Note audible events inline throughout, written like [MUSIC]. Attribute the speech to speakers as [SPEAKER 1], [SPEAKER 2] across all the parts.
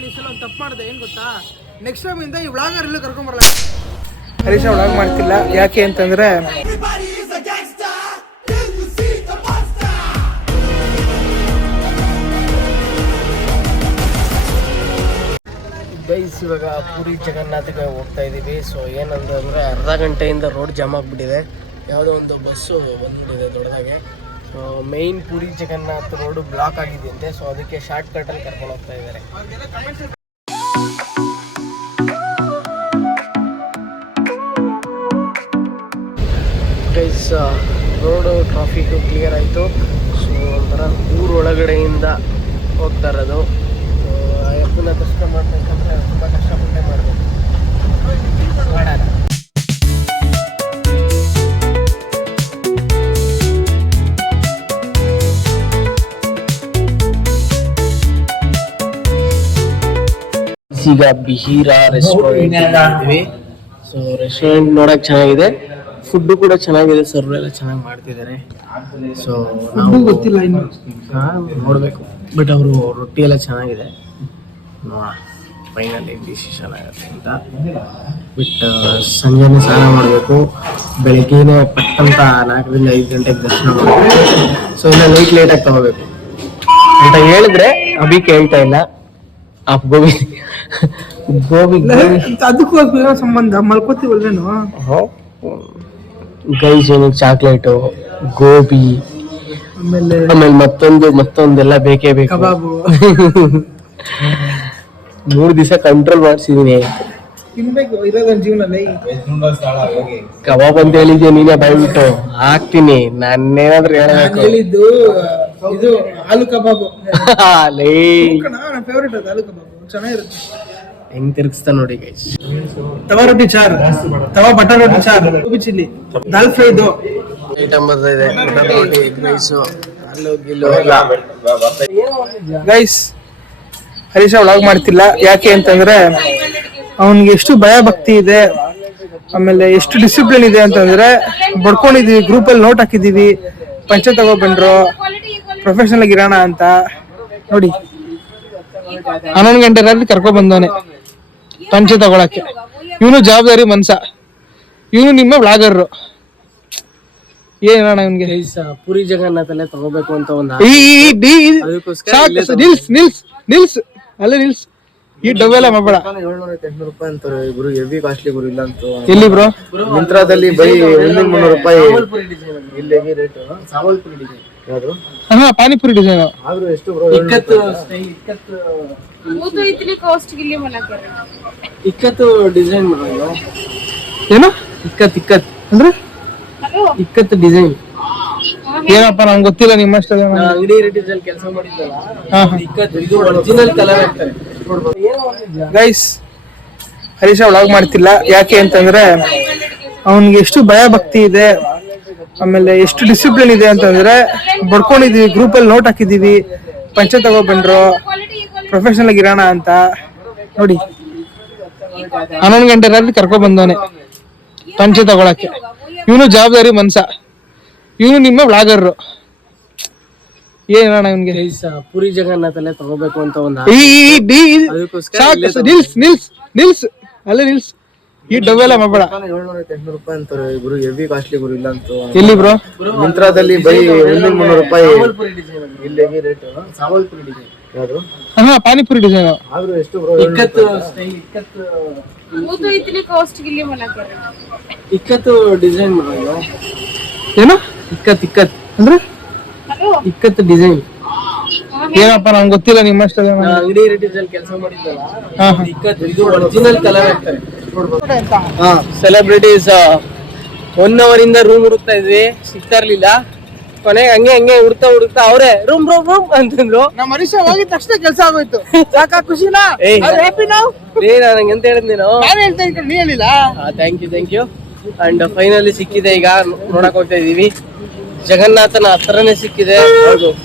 [SPEAKER 1] ನಾನು ಈ ಸಲ ಒಂದು ತಪ್ಪು ಮಾಡಿದೆ ಏನು ಗೊತ್ತಾ? ನೆಕ್ಸ್ಟ್ ಟೈಮ್ ಇಂದ ಈ ವ್ಲಾಗರ್ ಇಲ್ಲೂ ಕರ್ಕೊಂಬರಲ್ಲ ಹರೀಶ ವ್ಲಾಗ್ ಮಾಡ್ತಿಲ್ಲ. ಯಾಕೆ ಅಂತಂದ್ರೆ
[SPEAKER 2] ಗೈಸ್ ಇವಾಗ ಪುರಿ ಜಗನ್ನಾಥಕ್ಕೆ ಹೋಗ್ತಾ ಇದ್ದೀವಿ ಸೊ ಏನಂತಂದರೆ ಅರ್ಧ ಗಂಟೆಯಿಂದ ರೋಡ್ ಜಾಮ್ ಆಗಿಬಿಟ್ಟಿದೆ. ಯಾವುದೋ ಒಂದು ಬಸ್ಸು ಬಂದ್ಬಿಟ್ಟಿದೆ ದೊಡ್ಡದಾಗೆ. Main Puri Jagannath road block ಆಗಿದೆಯಂತೆ. So ಅದಕ್ಕೆ ಶಾರ್ಟ್ ಕಟ್ ಅಲ್ಲಿ ಕರ್ಕೊಂಡು ಹೋಗ್ತಾ ಇದ್ದಾರೆ. ಗೈಸ್ ರೋಡು ಟ್ರಾಫಿಕ್ ಕ್ಲಿಯರ್ ಆಯಿತು. ಸೊ ಒಂಥರ ಊರೊಳಗಡೆಯಿಂದ ಹೋಗ್ತಾ ಇರೋದು. ಅಯ್ಯಪ್ಪನ ದರ್ಶನ ಮಾಡಬೇಕಂದ್ರೆ ತುಂಬ ಈಗ ಬಿಹೀರಾ ರೆಸ್ಟೋರೆಂಟ್ ಸೊ ರೆಸ್ಟೋರೆಂಟ್ ನೋಡಕ್ ಚೆನ್ನಾಗಿದೆ. ಫುಡ್ ಕೂಡ ಚೆನ್ನಾಗಿದೆ. ಸರ್ವ್ ಎಲ್ಲ ಚೆನ್ನಾಗಿ ಮಾಡ್ತಿದ್ದಾರೆ. ಸೊ ನಾವು
[SPEAKER 1] ಗೊತ್ತಿಲ್ಲ ಇನ್ನು.
[SPEAKER 2] ನೋಡ್ಬೇಕು. ಬಟ್ ಅವರು ರೊಟ್ಟಿ ಎಲ್ಲ ಚೆನ್ನಾಗಿದೆ. ನೋಡೋಣ. ಫೈನಲಿ ಡಿಸಿಷನ್ ಆಗುತ್ತೆ ಅಂತ. ಬಟ್ ಸಂಜೆನೆ ಸ್ನಾನ ಮಾಡಬೇಕು. ಬೆಳಗ್ಗೆನೆ ಪಟ್ಟಂತ ನಾಲ್ಕರಿಂದ ಐದು ಗಂಟೆಗೆ ದರ್ಶನ ಮಾಡಬೇಕು. ಸೊ ಇನ್ನು ಲೈಟ್ ಲೇಟಾಗಿ ತಗೋಬೇಕು. ಅಂತ ಹೇಳಿದ್ರೆ ಅಭಿ ಕೇಳ್ತಾ ಇಲ್ಲ. ಆಫ್ ಗೋಬಿ ಗೋಬಿ
[SPEAKER 1] ಅದಕ್ಕೂ ಸಂಬಂಧ? ಮಲ್ಕೋತೀವಲ್ವೇನು?
[SPEAKER 2] ಗೈಸ್ ಏನಕ್ಕೆ ಚಾಕ್ಲೇಟು ಗೋಬಿ
[SPEAKER 1] ಆಮೇಲೆ
[SPEAKER 2] ಆಮೇಲೆ ಮತ್ತೊಂದು ಮತ್ತೊಂದೆಲ್ಲ ಬೇಕೇ ಬೇಕು.
[SPEAKER 1] ಕಬಾಬು.
[SPEAKER 2] ಮೂರು ದಿವಸ ಕಂಟ್ರೋಲ್ ಮಾಡಿಸಿದೀನಿ.
[SPEAKER 1] ತಿನ್ಬೇಕು ಇರೋದೊಂದು ಜೀವನದಲ್ಲಿ.
[SPEAKER 2] ಕಬಾಬ್ ಅಂತ ಹೇಳಿದ್ಯ ನೀನೇ ಬಾಯ್ಬಿಟ್ಟು ಹಾಕ್ತೀನಿ. ನಾನೇನಾದ್ರೂ ಹೇಳಬೇಕು.
[SPEAKER 1] ಹೇಳಿದ್ದು ಇದು ಆಲೂ ಕಬಾಬು. [LAUGHS]
[SPEAKER 2] ಲೇ.
[SPEAKER 1] ನನ್ನ ಫೇವ್ರೇಟ್ ಅದು ಆಲೂ ಕಬಾಬು. ಚೆನ್ನಾಗಿರುತ್ತೆ.
[SPEAKER 2] ಹೆಂಗ್ ತಿರ್ಗಿಸ್ತಾ ನೋಡಿ ಗೈಸ್
[SPEAKER 1] ತವಾ ರೊಟ್ಟಿ ಚಾರ್. ತವಾ ಬಟರ್ ರೊಟ್ಟಿ ಚಾರ್. ಗೋಬಿ ಚಿಲ್ಲಿ. ದಾಲ್ ಫ್ರೈ ಇದು
[SPEAKER 2] ಐಟಮ್ ಬರ್ತಾ ಇದೆ. ಬಟರ್ ರೋಟಿ ಎಗ್ ರೈಸು ಅಲ್ಲು ಗಿಲ್ಲು ಎಲ್ಲ.
[SPEAKER 1] ಗೈಸ್ ಹರೀಶ ವ್ಲಾಗ್ ಮಾಡ್ತಿಲ್ಲ. ಯಾಕೆ ಅಂತಂದ್ರೆ ಅವನ್ಗೆ ಎಷ್ಟು ಭಯ ಭಕ್ತಿ ಇದೆ ಆಮೇಲೆ ಎಷ್ಟು ಡಿಸಿಪ್ಲಿನ್ ಇದೆ ಅಂತಂದ್ರೆ ಬಡ್ಕೊಂಡಿದೀವಿ ಗ್ರೂಪ್ ಅಲ್ಲಿ ನೋಟ್ ಹಾಕಿದೀವಿ. ಪಂಚೆ ತಗೊಬಂದ್ರು. ಪ್ರೊಫೆಷನಲ್ ಆಗಿರೋಣ ಅಂತ. ನೋಡಿ. ಹನ್ನೊಂದು ಗಂಟೆ ರಾತ್ರಿ ಕರ್ಕೊ ಬಂದವನೆ. ಪಂಚೆ ತಗೊಳಕ್ಕೆ. ಇವನು ಜವಾಬ್ದಾರಿ ಮನ್ಸ ಇವನು ನಿಮ್ಮ ಬ್ಲಾಗರ್ ಏನಣ್ಣ ಇವನ್ಗೆ?
[SPEAKER 2] ಪುರಿ ಜಗನ್ನಾಥಲ್ಲೇ ತಗೋಬೇಕು ಅಂತ ಒಂದು
[SPEAKER 1] ನಿಲ್ಸ್ ನಿಲ್ಸ್ ನಿಲ್ಸ್. ಅಲ್ಲೇ ನಿಲ್ಸ್. ಈ ಡಬ್ಬೆಲ್ಲ ಮಾಡಬೇಡ.
[SPEAKER 2] ಏಳ್ನೂರ ಎಂಟ್ನೂರು ರೂಪಾಯಿ ಅಂತಾರೆ. ಗುರು ಹೆವಿ ಕಾಸ್ಟ್ಲಿ ಗುರು ಇಲ್ಲ ಅಂತ.
[SPEAKER 1] ಎಲ್ಲಿ ಬ್ರೋ?
[SPEAKER 2] ಮಿಂತ್ರಾದಲ್ಲಿ ಬೈ ಒಂದಿನ ಮುನ್ನೂರು ರೂಪಾಯಿ. ಇಲ್ಲಿ heavy rate Sambalpuri
[SPEAKER 1] design panipuri design
[SPEAKER 2] ಆದ್ರೂ ಇಕ್ಕತ್ತು ಇಕ್ಕತ್ತು ಇಕ್ಕತ್ತು
[SPEAKER 1] ಏನು?
[SPEAKER 2] ಇಕ್ಕತ್ ಇಕ್ಕತ್
[SPEAKER 1] ಅಂದ್ರೆ?
[SPEAKER 2] ಇಕ್ಕತ್ತು ಡಿಸೈನ್
[SPEAKER 1] ಏನಪ್ಪ ನಂಗೆ ಗೊತ್ತಿಲ್ಲ ನಿಮ್ಮಷ್ಟ
[SPEAKER 2] ಅಂಗಡಿ ಕೆಲಸ ಮಾಡಿದ್ದಲ್ಲ ಕಲರ್
[SPEAKER 1] ಗೈಸ್ ಹರೀಶ ವ್ಲಾಗ್ ಮಾಡ್ತಿಲ್ಲ. ಯಾಕೆ ಅಂತಂದ್ರೆ ಅವನಿಗೆ ಎಷ್ಟು ಭಯ ಭಕ್ತಿ ಇದೆ. ಆಮೇಲೆ ಎಷ್ಟು ಡಿಸಿಪ್ಲಿನ್ ಇದೆ ಅಂತಂದ್ರೆ ಬಡ್ಕೊಂಡಿದ್ದೀವಿ ಗ್ರೂಪ್ ಅಲ್ಲಿ ನೋಟ್ ಹಾಕಿದೀವಿ ಪಂಚೆ ತಗೋಬಂದ್ರು ಪ್ರೊಫೆಷನಲ್ ಆಗಿ ಇರೋಣ ಅಂತ. ನೋಡಿ. ಹನ್ನೊಂದು ಗಂಟೆ ರಾತ್ರಿ ಕರ್ಕೊ ಬಂದವನೆ ಪಂಚೆ ತಗೊಳಕ್ಕೆ. ಇವನು ಜವಾಬ್ದಾರಿ ಮನ್ಸ. ಇವನು ನಿಮ್ಮ ಬ್ಲಾಗರ್ ಏನಣ್ಣ ಇವನ್ಗೆ?
[SPEAKER 2] ಪುರಿ ಜಗನ್ನಾಥಲ್ಲೇ ತಗೋಬೇಕು ಅಂತ ಒಂದು
[SPEAKER 1] ನಿಲ್ಸ್ ನಿಲ್ಸ್ ನಿಲ್ಸ್. ಅಲ್ಲೇ ನಿಲ್ಸ್. ಈ ಡವ್
[SPEAKER 2] ಎಲ್ಲ ಮಾಡಬೇಡ. ರೂಪಾಯಿ ಅಂತಾರೆ. ಹೆವಿ ಕಾಸ್ಟ್ಲಿ ಗುರು ಇಲ್ಲ ಅಂತ
[SPEAKER 1] ಎಲ್ಲಿ ಬ್ರೋ?
[SPEAKER 2] ಮಿಂತ್ರಾದಲ್ಲಿ ಬೈ ಮುನ್ನೂರು ರೂಪಾಯಿ.
[SPEAKER 1] ಪಾನಿಪುರಿ ಡಿಸೈನ್
[SPEAKER 2] ಎಷ್ಟು ಬ್ರೋ? ಇಕ್ಕತ್ತು ಇಕ್ಕತ್ತು. ಡಿಸೈನ್
[SPEAKER 1] ಏನು?
[SPEAKER 2] ಇಕ್ಕತ್ ಇಕ್ಕತ್
[SPEAKER 1] ಅಂದ್ರೆ?
[SPEAKER 2] ಇಕ್ಕತ್ತು ಡಿಸೈನ್
[SPEAKER 1] ಏನಪ್ಪ ನಂಗೆ ಗೊತ್ತಿಲ್ಲ ನಿಮ್ಮಷ್ಟು
[SPEAKER 2] ಅಂಗಡಿ ರೇಟ್ ಕೆಲಸ ಮಾಡಿದ್ದಲ್ಲ. ಇಕ್ಕತ್ತು ಇದು ಒರಿಜಿನಲ್ ಕಲರ್ ಹಾಕ್ತಾರೆ ಸೆಲೆಬ್ರಿಟೀಸ್ ಒನ್ ಅವರ್ ಇಂದ ರೂಮ್ ಹುಡುಕ್ತಾ ಇದ್ವಿ. ಸಿಗ್ತಾ ಇರ್ಲಿಲ್ಲ ಕೊನೆಗೆ ಹಂಗೆ ಹಂಗೆ ಹುಡುಕ್ತಾ ಹುಡುಕ್ತಾ ಅವರೇ ರೂಮ್ ರೂಮ್ ರೂಮ್ ಅಂತಂದ್ರು.
[SPEAKER 1] ನಮ್ಮ ಹರೀಶ ಹೋಗಿದ ತಕ್ಷಣ ಕೆಲಸ ಆಗೋಯ್ತು. ಸಾಕಾ ಖುಷಿನಾ. ಹ್ಯಾಪಿ ನಾವು
[SPEAKER 2] ಏ ನನಗೆ ಅಂತ ಹೇಳಿದ್ ನೀನು?
[SPEAKER 1] ನಾನು ಹೇಳ್ತಾ ಇದ್ದೀನಿ ನೀ ಹೇಳಿಲ್ಲ?
[SPEAKER 2] Thank you thank you and finally ಸಿಕ್ಕಿದೆ ಈಗ ನೋಡಕ್ ಹೋಗ್ತಾ ಇದೀವಿ ಜಗನ್ನಾಥನ ಹತ್ರನೇ ಸಿಕ್ಕಿದೆ.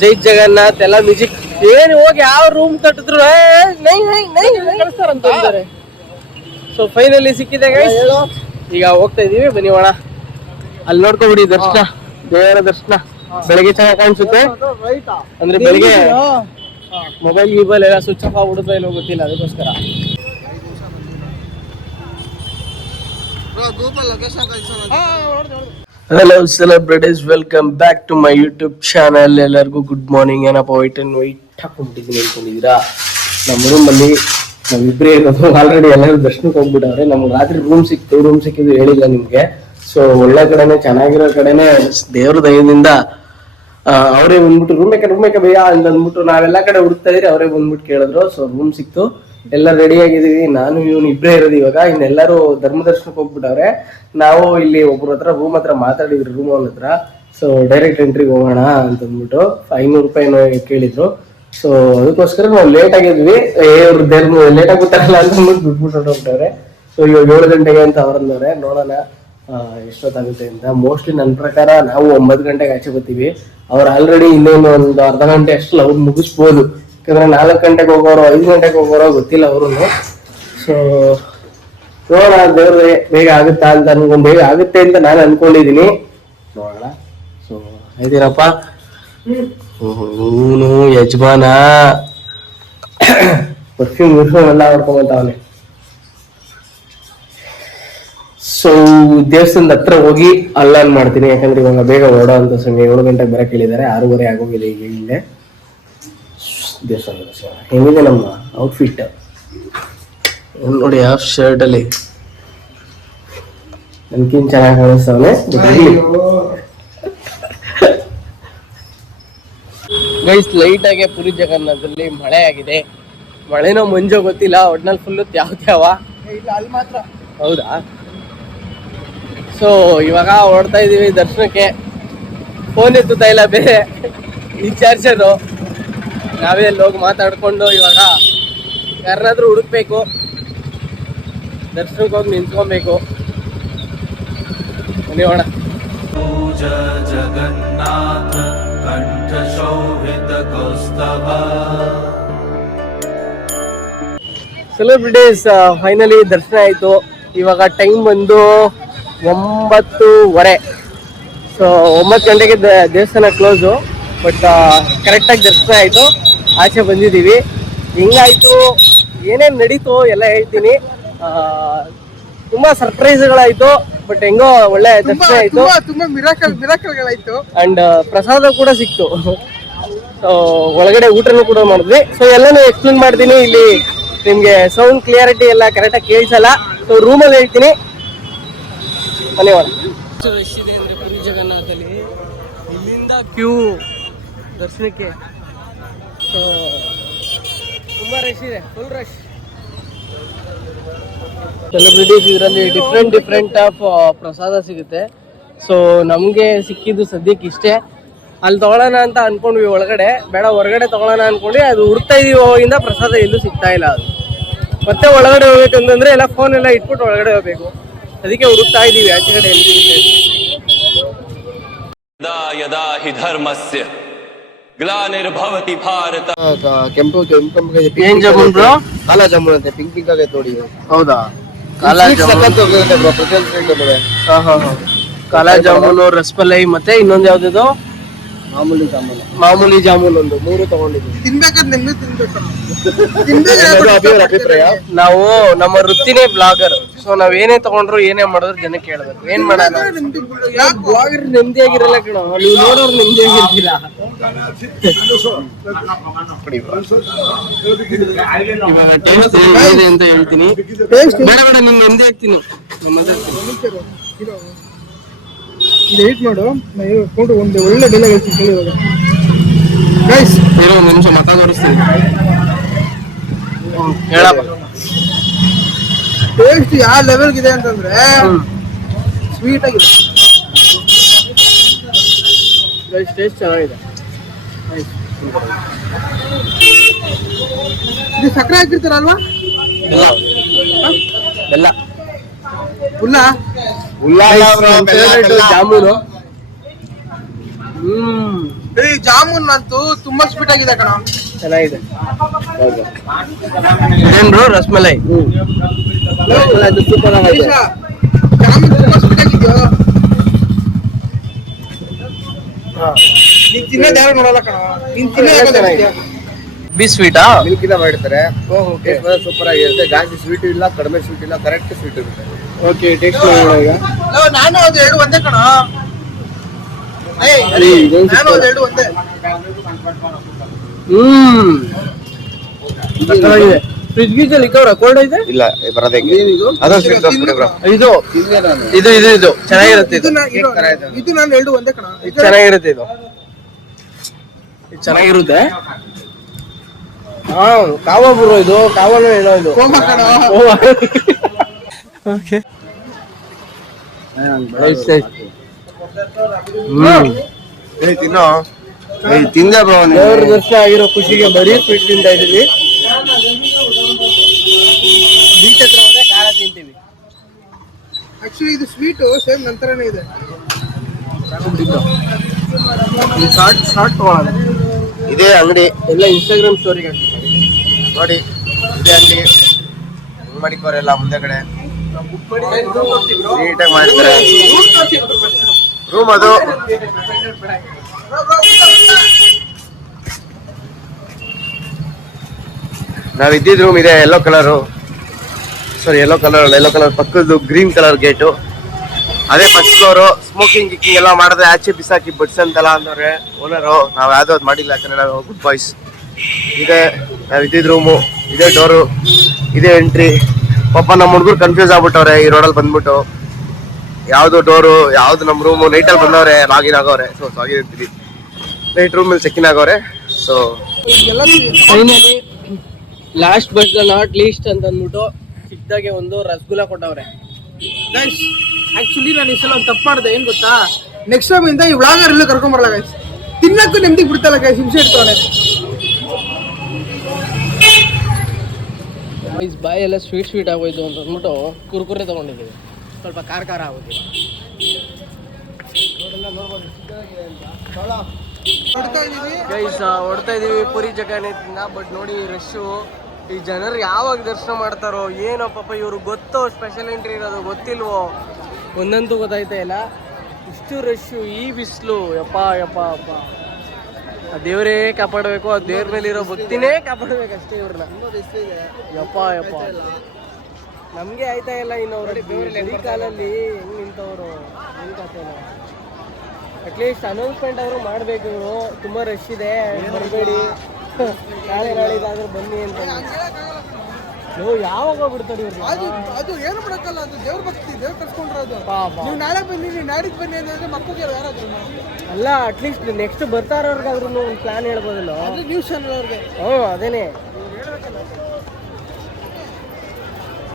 [SPEAKER 2] ಜೈ ಜಗನ್ನಾಥ್ ಎಲ್ಲ ಮ್ಯೂಸಿಕ್. ಏನ್ ಹೋಗಿ ಯಾವ ರೂಮ್ ತಟ್ಟಿದ್ರು? ಏ, ನೈ ನೈ ನೈ ನೈ. ಸೊ ಫೈನಲಿ ಸಿಕ್ಕಿದೆ. ಈಗ ಹೋಗ್ತಾ ಇದೀವಿ. ಬನ್ನಿ ಒಣ ಅಲ್ಲಿ ನೋಡ್ಕೊಬಿಡಿ ದರ್ಶನ. ದೇವರ ದರ್ಶನ. ಬೆಳಗ್ಗೆ ಚೆನ್ನಾಗಿ ಕಾಣಿಸುತ್ತೆ. ಅಂದ್ರೆ ಬೆಳಿಗ್ಗೆ ಮೊಬೈಲ್ ಗಿಬೈಲ್ ಎಲ್ಲ ಸ್ವಿಚ್ ಆಫ್ ಆಗ್ಬಿಡುತ್ತೋ ಇಲ್ಲೋ ಗೊತ್ತಿಲ್ಲ ಅದಕ್ಕೋಸ್ಕರ. Hello celebrities welcome back to my YouTube channel ಎಲ್ಲರಿಗೂ ಗುಡ್ ಮಾರ್ನಿಂಗ್ ಏನಪ್ಪ ವೈಟ್ ಅಂಡ್ ವೈಟ್ ಹಾಕೊಂಡಿದ್ದೀನಿ ಅನ್ಕೊಂಡಿದ್ದೀರಾ ನಮ್ಮ ರೂಮಲ್ಲಿ ನಾವಿಬ್ಬರೇ ಇರೋದು ಆಲ್ರೆಡಿ ಎಲ್ಲರೂ ದರ್ಶನಕ್ಕೆ ಹೋಗ್ಬಿಟ್ಟವ್ರೆ ನಮ್ಗೆ ರಾತ್ರಿ ರೂಮ್ ಸಿಕ್ತು ರೂಮ್ ಸಿಕ್ಕಿದ್ದು ಹೇಳಿಲ್ಲ ನಿಮಗೆ. ಸೊ ಒಳ್ಳೆ ಕಡೆನೆ, ಚೆನ್ನಾಗಿರೋ ಕಡೆನೆ ದೇವ್ರ ದಯದಿಂದ ಅವರೇ ಬಂದ್ಬಿಟ್ಟು ರೂಮ್ ಬೇಕಾ ರೂಮ್ ಬೇಕಾ ಅಂತ ಅಂದ್ಬಿಟ್ಟು ನಾವೆಲ್ಲ ಕಡೆ ಹುಡುಕ್ತಾ ಇದ್ರಿ ಅವರೇ ಬಂದ್ಬಿಟ್ಟು ಕೇಳಿದ್ರು. ಸೊ ರೂಮ್ ಸಿಕ್ತು. ಎಲ್ಲ ರೆಡಿ ಆಗಿದೀವಿ ನಾನು, ಇವನು ಇಬ್ಬರೇ ಇರೋದು ಇವಾಗ. ಇನ್ನೆಲ್ಲರೂ ಧರ್ಮ ದರ್ಶನಕ್ಕೆ ಹೋಗ್ಬಿಟ್ಟವ್ರೆ. ನಾವು ಇಲ್ಲಿ ಒಬ್ರ ಹತ್ರ ರೂಮ್ ಹತ್ರ ಮಾತಾಡಿದ್ರಿ ರೂಮ್ ಅವನ ಹತ್ರ. ಸೊ ಡೈರೆಕ್ಟ್ ಎಂಟ್ರಿಗೆ ಹೋಗೋಣ ಅಂತ ಅಂದ್ಬಿಟ್ಟು, ಐನೂರು ರೂಪಾಯಿ ಕೇಳಿದ್ರು. ಸೊ ಅದಕ್ಕೋಸ್ಕರ ನಾವು ಲೇಟ್ ಆಗಿದ್ವಿ. ಏ ಅವ್ರು ಲೇಟ್ ಗೊತ್ತಾಗಲ್ಲ ಅಂತ ಬಿಟ್ಬಿಟ್ಟು ಹೊರಟೋಗ್ಬಿಟ್ಟವ್ರೆ ಸೊ ಇವಾಗ ಏಳು ಗಂಟೆಗೆ ಅಂತ ಅವ್ರಂದವ್ರೆ ನೋಡೋಣ ಎಷ್ಟೊತ್ತಾಗುತ್ತೆ ಅಂತ. ಮೋಸ್ಟ್ಲಿ ನನ್ನ ಪ್ರಕಾರ ನಾವು ಒಂಬತ್ತು ಗಂಟೆಗೆ ಆಚೆ ಬರ್ತೀವಿ. ಅವ್ರು ಆಲ್ರೆಡಿ ಇನ್ನೊಂದು ಒಂದು ಅರ್ಧ ಗಂಟೆ ಅಷ್ಟು ಅವ್ರು ಮುಗಿಸ್ಬೋದು. ಯಾಕಂದ್ರೆ ನಾಲ್ಕು ಗಂಟೆಗೆ ಹೋಗೋರು, ಐದು ಗಂಟೆಗೆ ಹೋಗೋರೋ ಗೊತ್ತಿಲ್ಲ ಅವರು ಸೊ ನೋಡೋಣ ದೇವ್ರೆ ಬೇಗ ಆಗುತ್ತಾ ಅಂತ ಅನ್ಕೊಂಡು ಬೇಗ ಆಗುತ್ತೆ ಅಂತ ನಾನು ಅನ್ಕೊಂಡಿದ್ದೀನಿ. ನೋಡೋಣ. ಸೊ ಆಯ್ತೀರಪ್ಪ ಇವನು ಯಜಮಾನ. ಪರ್ಫ್ಯೂಮ್ ಗಿರ್ಫ್ಯೂಮ್ ಎಲ್ಲ ಹೊಡ್ಕೊಂಬಂತವನೆ ಸೊ ದೇವಸ್ಥಾನದ ಹತ್ರ ಹೋಗಿ ಅಲ್ಲಾನ್ ಮಾಡ್ತೀನಿ ಯಾಕಂದ್ರೆ ಇವಾಗ ಬೇಗ ಓಡೋ ಅಂತ ಸಮಯ ಏಳು ಗಂಟೆಗೆ ಬರಕ್ ಹೇಳಿದ್ದಾರೆ ಆರೂವರೆ ಆಗೋಗಿದೆ ಈಗ ಇಲ್ಲೇ. ದೇವಸ್ಥಾನದ ಹೆಂಗಿದೆ ನಮ್ಮ ಔಟ್ಫಿಟ್ ನೋಡಿ ಹಾಫ್ ಶರ್ಟ್ ಅಲ್ಲಿ. ನನ್ಕಿನ್ ಚೆನ್ನಾಗಿ ಕಾಣಿಸ್ತವನೆ ಗೈಸ್ ಲೈಟ್ ಆಗಿ ಪುರಿ ಜಗನ್ನಾಥದಲ್ಲಿ ಮಳೆ ಆಗಿದೆ. ಮಳೆನೋ ಮಂಜೋ ಗೊತ್ತಿಲ್ಲ ಒಟ್ನಲ್ಲಿ ಫುಲ್ಲು ತ್ಯಾವ
[SPEAKER 1] ಇಲ್ಲ ಅಲ್ಲಿ ಮಾತ್ರ.
[SPEAKER 2] ಹೌದಾ? ಸೊ ಇವಾಗ ಓಡ್ತಾ ಇದೀವಿ ದರ್ಶನಕ್ಕೆ. ಫೋನ್ ಎತ್ತುತ್ತಾ ಇಲ್ಲ ಬೇರೆ. ಈ ಚಾರ್ಜರು ನಾವೇ ಅಲ್ಲಿ ಹೋಗಿ ಮಾತಾಡ್ಕೊಂಡು ಇವಾಗ ಯಾರನ್ನಾದ್ರೂ ಹುಡುಕ್ಬೇಕು. ದರ್ಶನಕ್ಕೆ ಹೋಗಿ ನಿಂತ್ಕೊಬೇಕು. ಬನ್ನಿ
[SPEAKER 3] पूज जगन्नाथ कण्ठशोभितकौस्तभ
[SPEAKER 2] ಸೆಲೆಬ್ರಿಟೀಸ್ ಫೈನಲಿ ದರ್ಶನ ಆಯಿತು ಇವಾಗ ಟೈಮ್ ಬಂದು ಒಂಬತ್ತುವರೆ ಸೊ ಒಂಬತ್ತು ಗಂಟೆಗೆ ದ- ದೇವಸ್ಥಾನ ಕ್ಲೋಸು ಬಟ್ ಕರೆಕ್ಟಾಗಿ ದರ್ಶನ ಆಯಿತು ಆಚೆ ಬಂದಿದ್ದೀವಿ ಹೆಂಗಾಯ್ತು ಏನೇನು ನಡೀತು ಎಲ್ಲ ಹೇಳ್ತೀನಿ ಆ, ತುಂಬಾ ಸರ್ಪ್ರೈಸ್ಗಳಾಯ್ತು ಬಟ್ ಹೆಂಗೋ ಒಳ್ಳೆ ದರ್ಶನ ಆಯ್ತು.
[SPEAKER 1] ತುಂಬಾ ತುಂಬಾ ಮಿರಾಕಲ್ ಮಿರಾಕಲ್ಗಳಾಯ್ತು
[SPEAKER 2] ಅಂಡ್ ಪ್ರಸಾದ ಕೂಡ ಸಿಕ್ತು. ಸೊ ಒಳಗಡೆ ಊಟನೂ ಕೂಡ ಮಾಡಿದ್ವಿ. ಸೊ ಎಲ್ಲಾನು ಎಕ್ಸ್ಪ್ಲೇನ್ ಮಾಡ್ತೀನಿ. ಇಲ್ಲಿ ನಿಮ್ಗೆ ಸೌಂಡ್ ಕ್ಲಿಯರಿಟಿ ಎಲ್ಲ ಕರೆಕ್ಟಾಗಿ ಕೇಳಿಸಲ್ಲ. ಸೊ ರೂಮಲ್ಲಿ ಹೇಳ್ತೀನಿ. ಧನ್ಯವಾದ. ರಶ್ ಇದೆ ಅಂದ್ರೆ ಪುರಿ ಜಗನ್ನಾಥಲ್ಲಿ. ಇಲ್ಲಿಂದ ಕ್ಯೂ ದರ್ಶನಕ್ಕೆ. ಸೊ ತುಂಬಾ ರಶ್ ಇದೆ. ಫುಲ್ ರಶ್ ಸೆಲೆಬ್ರಿಟೀಸ್ ಇದರಲ್ಲಿ ಡಿಫ್ರೆಂಟ್ ಡಿಫ್ರೆಂಟ್ ಆಫ್ ಪ್ರಸಾದ ಸಿಗುತ್ತೆ. ಸೊ ನಮಗೆ ಸಿಕ್ಕಿದ್ದು ಸದ್ಯಕ್ಕೆ ಇಷ್ಟೇ. ಅಲ್ಲಿ ತಗೊಳ್ಳೋಣ ಅಂತ ಅನ್ಕೊಂಡ್ವಿ ಒಳಗಡೆ. ಬೇಡ ಹೊರಗಡೆ ತಗೊಳ್ಳೋಣ ಅನ್ಕೊಂಡ್ವಿ. ಅದು ಹುಡ್ತಾ ಇದೀವಿ ಅವಾಗಿಂದ ಪ್ರಸಾದ ಎಲ್ಲೂ ಸಿಗ್ತಾ ಇಲ್ಲ ಅದು. ಮತ್ತೆ ಒಳಗಡೆ ಹೋಗ್ಬೇಕಂತಂದ್ರೆ ಎಲ್ಲ ಫೋನ್ ಎಲ್ಲ ಇಟ್ಬಿಟ್ಟು ಒಳಗಡೆ ಹೋಗ್ಬೇಕು. ಅದಕ್ಕೆ ಹುಡುಕ್ತಾ ಇದೀವಿ ಆಚೆ ಕಡೆ ಎಲ್ಲಿ
[SPEAKER 3] ಯದಾ ಹಿ ಧರ್ಮಸ್ಯ. ಗ್ಲಾನಿರ್ಭವತಿ ಭಾರತ.
[SPEAKER 2] ಕೆಂಪು ಕೆಂಪು
[SPEAKER 4] ಕಾಲ ಜಾಮೂನ್ ಅಂತೆ ಪಿಂಕ್ ಪಿಂಕ್ ಆಗೈತೆ ನೋಡಿ
[SPEAKER 2] ಹೌದಾ? ಕಾಲಾ ಜಾಮೂನು ರಸಮಲೈ ಮತ್ತೆ ಇನ್ನೊಂದು ಯಾವ್ದು
[SPEAKER 4] ಮಾಮೂಲಿ ಜಾಮೂನು.
[SPEAKER 2] ಮಾಮೂಲಿ ಜಾಮೂನ್ ಒಂದು. ಮೂರು ತಗೊಂಡಿದ್ದೀವಿ
[SPEAKER 1] ತಿನ್ಬೇಕಾದ್ ತಿನ್ಬೇಕು
[SPEAKER 2] ನಾವು ನಮ್ಮ ವೃತ್ತಿನೇ ಬ್ಲಾಗರ್. ಸೊ ನಾವ್ ಏನೇ ತಗೊಂಡ್ರು ಏನೇ ಮಾಡಿದ್ರು ಜನ ಕೇಳ್ಬೇಕು. ಏನ್ ಮಾಡೋಣ ಬ್ಲಾಗರ್ ನೆಮ್ಮದಿಯಾಗಿರಲ್ಲ ಕಣ ನೀವು ನೋಡೋರು ನೆಮ್ಮದಿಯಾಗಿರ್ತೀರ ಇವಾಗ ಅಂತ ಹೇಳ್ತೀನಿ ಬೇಡ ಬೇಡ ನಿನ್ ನೆಮ್ಮದಿ ಆಗ್ತೀನಿ
[SPEAKER 1] ಇದು ಮಾಡು ನಾನು ಹೇಳ್ಕೊಂಡು ಒಂದು ಒಳ್ಳೆ ಬೆಲೆ ಹೇಳ್ತೀನಿ ಕೇಳಿ ಇವಾಗ ಗೈಸ್
[SPEAKER 2] ಇರೋ ಒಂದು ನಿಮಿಷ ಹೇಳಪ್ಪ.
[SPEAKER 1] ಟೇಸ್ಟ್ ಯಾವ ಲೆವೆಲ್ಗೆ ಇದೆ ಅಂತಂದ್ರೆ ಸ್ವೀಟ್ ಆಗಿದೆ.
[SPEAKER 2] ಟೇಸ್ಟ್ ಚೆನ್ನಾಗಿದೆ.
[SPEAKER 1] ಇದು ಸಕ್ಕರೆ ಹಾಕಿರ್ತಾರಲ್ವಾ
[SPEAKER 2] ಬೆಲ್ಲ.
[SPEAKER 1] Full
[SPEAKER 2] favourite jamun. ಹ್ಮ್.
[SPEAKER 1] ಈ ಜಾಮೂನ್ ಅಂತೂ ತುಂಬಾ ಸ್ವೀಟ್ ಆಗಿದೆ ಕಣ.
[SPEAKER 2] ಚೆನ್ನಾಗಿದೆ. ರಸ್ಮಲೈ? ಬ್ರೋ ರಸ್ಮಲೈ ಸೂಪರ್
[SPEAKER 1] ಆಗಿದ್ಯೋ ನೀನ್ ತಿನ್ನೋದು ಯಾರು ನೋಡಲ್ಲ ಕಣ ನೀನ್ ತಿನ್ನೋದು
[SPEAKER 2] ಬಿ ಸ್ವೀಟಾ
[SPEAKER 4] ಮಿಲ್ಕ್ ಇಂದ ಮಾಡಿರ್ತಾರೆ
[SPEAKER 5] ಓಕೆ
[SPEAKER 4] ಸೂಪರ್ ಆಗಿರುತ್ತೆ. ಜಾಸ್ತಿ ಸ್ವೀಟ್ ಇಲ್ಲ ಕಡಿಮೆ ಸ್ವೀಟ್ ಇಲ್ಲ ಕರೆಕ್ಟ್ ಸ್ವೀಟ್ ಇರುತ್ತೆ.
[SPEAKER 5] ಓಕೆ ಟೇಸ್ಟ್ ಮಾಡೋಣ ಈಗ. ನಾನು ಅದು ಎರಡು ಒಂದೇ ಕಣ. ನಾನು ಅದು ಎರಡು ಒಂದೇ.
[SPEAKER 2] ಹ್ಮ್. ಫ್ರಿಜ್ ಗೀಜ್ ಅಲ್ಲಿ ಇಕ್ಕವ್ರ ಕೋಲ್ಡ್ ಐತೆ?
[SPEAKER 4] ಇಲ್ಲ ಬರೋದೇ ಇದು? ಸ್ವೀಟ್ ತೋರಿಸ್ಬಿಡಿ ಬ್ರೋ.
[SPEAKER 2] ಇದು ಇದು ಇದು ಇದು. ಚೆನ್ನಾಗಿರುತ್ತೆ ಇದು.
[SPEAKER 5] ಇದು ಇದು- ಇದು ನಾನು ಎರಡು ಒಂದೇ ಕಣ.
[SPEAKER 2] ಇದು ಚೆನ್ನಾಗಿರುತ್ತೆ ಇದು. ಇದು ಚೆನ್ನಾಗಿರುತ್ತೆ. ಹಾ ಕಾವ ಬ್ರೋ ಇದು ಕಾವನು ಏನೋ ಇದು. Okay hmm.
[SPEAKER 4] ಏಯ್ ತಿನ್ನೋ? ಏಯ್ ತಿಂದೆ ಬ್ರೋ
[SPEAKER 2] ದೇವ್ರ ದರ್ಶನ ಆಗಿರೋ ಖುಷಿಗೆ ಬರೀ ಸ್ವೀಟ್ ತಿಂತಾ ಇದೀವಿ ಬೀಚ್ ಹತ್ರ ಹೋದ್ರೆ ಖಾರ ತಿಂತೀವಿ.
[SPEAKER 5] ಆಕ್ಚುಲಿ ಇದು ಸ್ವೀಟು ಸೇಮ್ ನಂತರನೇ ಇದೆ.
[SPEAKER 2] ಶಾರ್ಟ್ ಶಾರ್ಟ್ ತಗೊಳ್ಳೋಣ
[SPEAKER 4] ಇದೇ ಅಂಗಡಿ
[SPEAKER 2] ಎಲ್ಲ ಇನ್ಸ್ಟಾಗ್ರಾಮ್ ಸ್ಟೋರಿಗೆ
[SPEAKER 4] ನೋಡಿ ಇದೇ ಅಂಗಡಿ. ಹೆಂಗ್ ಮಾಡಿಕೋರೆಲ್ಲ ಮುಂದೆ ಕಡೆ. ನೀಟಾಗಿ ಮಾಡ್ತಾರೆ ರೂಮ್ ಅದು. ನಾವ್ ಇದ್ದಿದ್ ರೂಮ್ ಇದೆ yellow colour sorry yellow colour yellow colour ಪಕ್ಕದ್ದು green colour gate ಅದೇ ಫಸ್ಟ್ ಫ್ಲೋರು ಸ್ಮೋಕಿಂಗ್ ಗಿಕ್ಕಿಂಗ್ ಎಲ್ಲ ಮಾಡಿದ್ರೆ ಆಚೆ ಬಿಸಾಕಿ ಬಡ್ಸಂತಲ್ಲ ಅಂದವ್ರೆ ಓನರು ನಾವು ಯಾವ್ದು ಅದು ಮಾಡಿಲ್ಲ, ಯಾಕಂದ್ರೆ ಗುಡ್ ಬಾಯ್ಸ್ ಇದೆ, ನಾವು ಇದ್ದಿದ್ ರೂಮು ಇದೇ ಡೋರು ಇದೇ ಎಂಟ್ರಿ ಪಾಪ ನಮ್ಮ ಹುಡುಗರು ಕನ್ಫ್ಯೂಸ್ ಆಗ್ಬಿಟ್ಟವ್ರೆ, ಈ ರೋಡಲ್ಲಿ ಬಂದ್ಬಿಟ್ಟು. ಯಾವುದು ಡೋರು ಯಾವ್ದು ನಮ್ಮ ರೂಮು ನೈಟಲ್ಲಿ ಬಂದವ್ರೆ ಲಾಗಿನ್ ಆಗೋರೆ. ಸೊ ಸಾಗಿ ನೈಟ್ ರೂಮಲ್ಲಿ ಸೆಕಿನ್ ಆಗೋರೆ.
[SPEAKER 2] So last but not least ಅಂತ ಅಂದ್ಬಿಟ್ಟು ಚಿಕ್ಕದಾಗೆ ಒಂದು ರಸಗುಲ್ಲ ಕೊಟ್ಟವ್ರೆ.
[SPEAKER 5] ಗೈಸ್ ಆಕ್ಚುಲಿ ನಾನು ಈ ಸಲ ಒಂದು ತಪ್ಪು ಮಾಡಿದೆ. ಏನು ಗೊತ್ತಾ? ನೆಕ್ಸ್ಟ್ ಟೈಮ್ ಇಂದ ಈ ವ್ಲಾಗರ್ ಎಲ್ಲ ಕರ್ಕೊಂಡ್ ಬರಲ್ಲ ಗೈಸ್ ತಿನ್ನಕ್ಕೂ ನೆಮ್ಮದಿ ಬಿಡ್ತಲ್ಲ ಗೈಸ್ ಹಿಂಸೆ ಇಡ್ತಾನೆ
[SPEAKER 2] ಗೈಸ್ ಬಾಯಿ ಎಲ್ಲ ಸ್ವೀಟ್ ಸ್ವೀಟ್ ಆಗೋಯ್ತು ಅಂತ ಅಂದ್ಬಿಟ್ಟು ಕುರ್ಕುರೆ ತಗೊಂಡಿದ್ದೀವಿ. ಸ್ವಲ್ಪ ಖಾರ ಖಾರ ಆಗೋದಿಲ್ಲ ಗೈಸ್ ಹೊಡ್ತಾ ಇದೀವಿ. ಪುರಿ ಜಗಾನೆ ಬಟ್ ನೋಡಿ ರಶ್ಶು ಈ ಜನರು ಯಾವಾಗ ದರ್ಶನ ಮಾಡ್ತಾರೋ ಏನೋ ಪಾಪ ಇವ್ರು ಗೊತ್ತೋ ಸ್ಪೆಷಲ್ ಎಂಟ್ರಿ ಇರೋದು ಗೊತ್ತಿಲ್ವೋ? ಒಂದಂತೂ ಗೊತ್ತಾಯ್ತಾ ಇಲ್ಲ. ಇಷ್ಟು ರಶ್ಶು ಈ ಬಿಸಿಲು. ಯಪ್ಪ ಯಪ್ಪ ಯಪ್ಪ. ಆ ದೇವರೇ ಕಾಪಾಡಬೇಕು ಆ ದೇವ್ರ ಮೇಲೆ ಇರೋ ಭಕ್ತಿನೇ ಕಾಪಾಡಬೇಕು ಅಷ್ಟೇ ಇವ್ರನ್ನ ಯಪ್ಪ ಯಪ್ಪ. ನಮಗೆ ಆಯ್ತಾ ಇಲ್ಲ ಇನ್ನು ಅವ್ರ ಕಾಲಲ್ಲಿ ಹೆಂಗೆ ನಿಂತವರು? ಅಟ್ಲೀಸ್ಟ್ ಅನೌನ್ಸ್ಮೆಂಟ್ ಅವರು ಮಾಡಬೇಕು ಇವರು. ತುಂಬಾ ರಶ್ ಇದೆ. ಬರಬೇಡಿ. ನಾಳೆ ನಾಳಿದಾದ್ರೂ ಬನ್ನಿ ಅಂತ. ನೀವು ಯಾವಾಗ ಬಿಡ್ತಾರೆ
[SPEAKER 5] ಅದು
[SPEAKER 2] ಇವ್ರು?
[SPEAKER 5] ಅದು ಏನು ಮಾಡಕ್ಕಲ್ಲ ಅದು ದೇವ್ರ ಭಕ್ತಿ ದೇವ್ರ ಕರ್ಸ್ಕೊಂಡಿರೋದು ನೀವು ನಾಳೆ ಬನ್ನಿ ನೀವು ನಾಡಿದ್ದು ಬನ್ನಿ ಅಂದ್ರೆ ಮಕ್ಕಳಿಗೆ ಯಾರಾದ್ರೂ
[SPEAKER 2] ಅಲ್ಲ ಅಟ್ಲೀಸ್ಟ್ ನೆಕ್ಸ್ಟ್ ಬರ್ತಾರವ್ರಿಗಾದ್ರೂ ಒಂದು ಪ್ಲಾನ್ ಹೇಳ್ಬೋದಲ್ಲ?
[SPEAKER 5] ಅದು ನ್ಯೂಸ್ ಚಾನಲ್ ಅವ್ರಿಗೆ.
[SPEAKER 2] ಹ್ಞೂ ಅದೇನೆ.